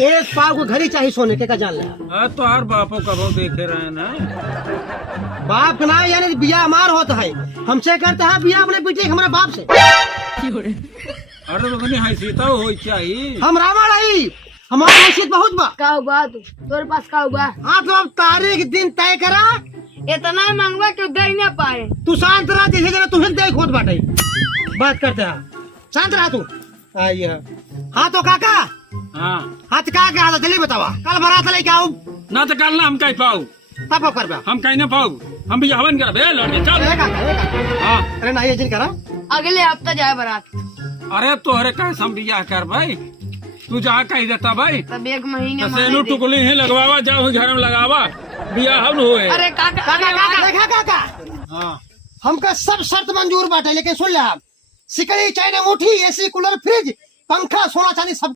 एक पाव को घर ही चाहिए सोने के का जान लिया। तो हर बापों कबो देखे रहे ना। बाप ना यानी बिया मार होता है, हमसे करते हैं बिया अपने बेटे हमारे बाप से। अरे तो हैसियत हो चाहिए। हम रावण आई, हमारी हैसियत बहुत बा। का हुआ तोरे पास का हुआ? हाँ तो अब तारीख दिन तय करा। इतना मंगवा क्यों दे न पाए? तू शांत रहा, जैसे जरा तुम्हें देख खोद बाटे बात करते हैं। शांत रहा तू। आइए हाँ तो काका, हाँ हाथ का क्या हाथ जल्दी बतावा। कल बारात लेके आओ ना तो कल ना हम कहीं पाऊ, तब कर बा। हम कहीं ना पाऊ, हम भी हवन कर लड़के चल। हाँ अरे नहीं जिन करा, अगले हफ्ता जाए बारात। अरे तोहरे कैसे हम बियाह कर भाई, तू जहाँ कही देता भाई। तब एक महीने सेनू टुकली ही लगवावा, जाओ घर में लगावा, बियाह हम हुए। अरे काका देखा काका, हाँ हमका सब शर्त मंजूर बाटे, लेकिन सुन ले, सिकड़ी चाइना मुठी, एसी कूलर फ्रिज पंखा सोना चांदी सब